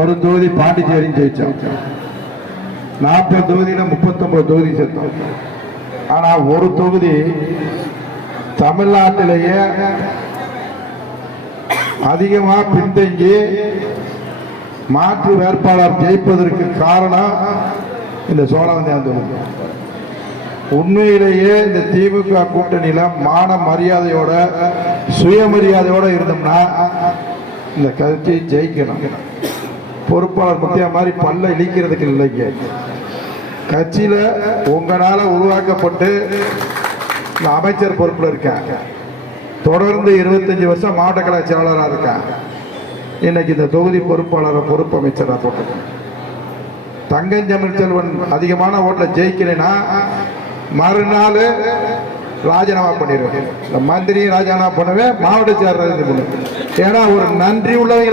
ஒரு தொகுதி பாண்டிச்சேரி ஜெயிச்சோம். 40 தொகுதியில 39 தொகுதி சேர்த்தோம். ஆனா ஒரு தொகுதி தமிழ்நாட்டிலேயே அதிகமா பின்தங்கி மாற்று வேட்பாளர் ஜெயிப்பதற்கு காரணம் இந்த சோழவந்தான் தொகுதி. உண்மையிலேயே இந்த திமுக கூட்டணியில மான மரியாதையோட சுயமரியாதையோட இருந்தோம்னா இந்த கட்சி ஜெயிக்கணும். பொறுப்பாளர் முத்தியா மாதிரி பல்ல இழிக்கிறதுக்கு இல்லைங்க. கட்சியில உங்களால உருவாக்கப்பட்டு இந்த அமைச்சர் பொறுப்புல இருக்காங்க. தொடர்ந்து 25 வருஷம் மாவட்ட கழக செயலாளராக இருக்காங்க. இன்னைக்கு இந்த தொகுதி பொறுப்பாளரை பொறுப்பு அமைச்சராக போட்டு தங்கஞ்சமிழ் செல்வன் அதிகமான ஓட்டுல ஜெயிக்கலைன்னா மறுநாள் ராஜினாமா பண்ணிடுவேன். இந்த மந்திரி ராஜினாமா பண்ணுவேன், மாவட்ட செயலாளர். ஏன்னா ஒரு நன்றி உள்ளவங்க